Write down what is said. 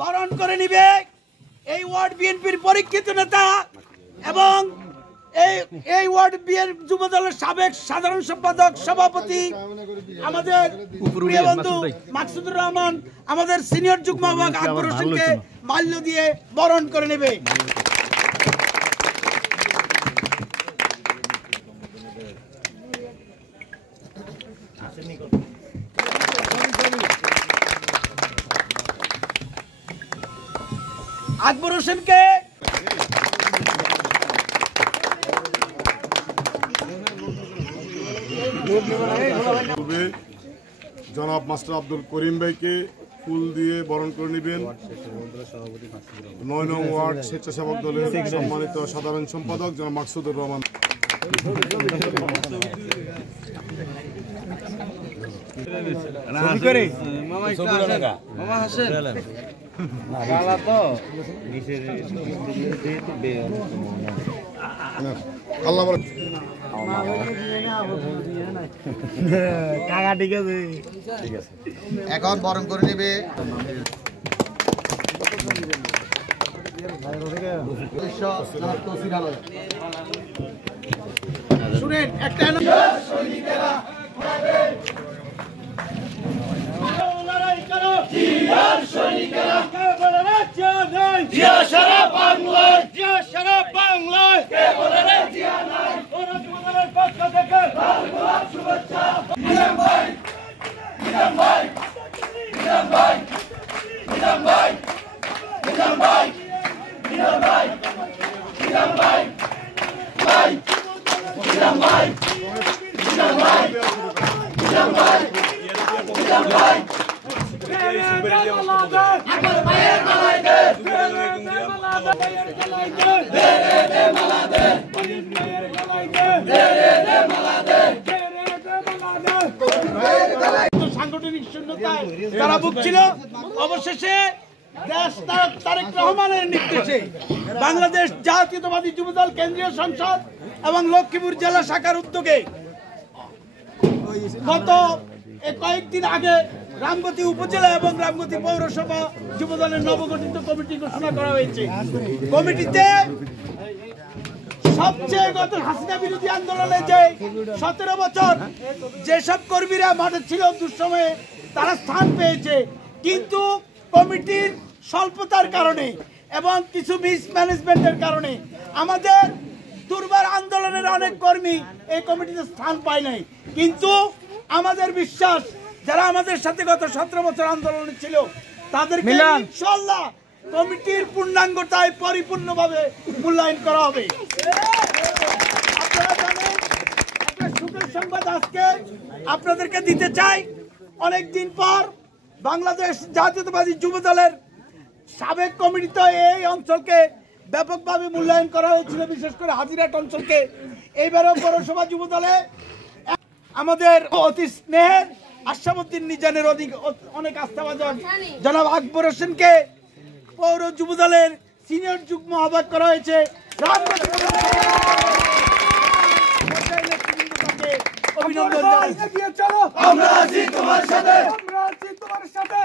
বরণ করে নিবে এই ওয়ার্ড বিএনপির পরীক্ষিত নেতা এবং এই ওয়ার্ড বিএনপি যুব দলের সাবেক সাধারণ সম্পাদক সভাপতি আমাদের প্রিয় বন্ধু মাকসুদুর রহমান, আমাদের সিনিয়র যুগ্ম আহ্বায়ক আকবর হোসেনকে মাল্য দিয়ে বরণ করে নেবে। আকবর হোসেনকে জনাব মাস্টার আব্দুল করিম ভাইকে ফুল দিয়ে বরণ করে নেবেন 9 নং ওয়ার্ড স্বেচ্ছাসেবক দলের সম্মানিত সাধারণ সম্পাদক জনাব মাকসুদুর রহমান। এখন বরণ করে নেবে শুনেন একটা সাংগঠনিক শূন্যতায় তারা ভুগছিল। অবশেষে দেশ তারেক রহমানের নির্দেশে বাংলাদেশ জাতীয়তাবাদী যুবদল কেন্দ্রীয় সংসদ এবং লক্ষ্মীপুর জেলা শাখার উদ্যোগে গত কয়েকদিন আগে রামগতি উপজেলা এবং রামগতি পৌরসভা যুবদলের নবগঠিত কমিটি ঘোষণা করা হয়েছে। কমিটিতে সবচেয়ে গত হাসিনা বিরোধী আন্দোলনে যে 17 বছর যেসব কর্মীরা মাঠে ছিল দুঃসময়ে তারা স্থান পেয়েছে, কিন্তু কমিটির স্বল্পতার কারণে এবং কিছু মিসম্যানেজমেন্টের কারণে আমাদের দুর্বার আন্দোলনের অনেক কর্মী এই কমিটিতে স্থান পায় নাই। কিন্তু আমাদের বিশ্বাস যারা আমাদের সাথে গত 17 বছর আন্দোলনে ছিল তাদেরকে ইনশাআল্লাহ কমিটির পূর্ণাঙ্গতায় পরিপূর্ণভাবে মূল্যায়ন করা হবে। আপনারা জানেন একটা সুখের সংবাদ আজকে আপনাদেরকে দিতে চাই। অনেকদিন পর বাংলাদেশ জাতীয়তাবাদী যুবদলের সাবেক কমিটিতে এই অঞ্চলকে ব্যাপকভাবে মূল্যায়ন করা হয়েছিল, বিশেষ করে হাজিরহাট অঞ্চলকে। এইবারও পৌরসভা যুবদলে আমাদের অতি স্নেহের আশরাফুদ্দিন নিজানের অনেক আস্থাভাজন জনাব আকবর হোসেনকে পৌর যুবদলের সিনিয়র যুগ্ম আহ্বায়ক করা হয়েছে। অভিনন্দন আমরা আছি তোমার সাথে, আমরা আছি তোমার সাথে।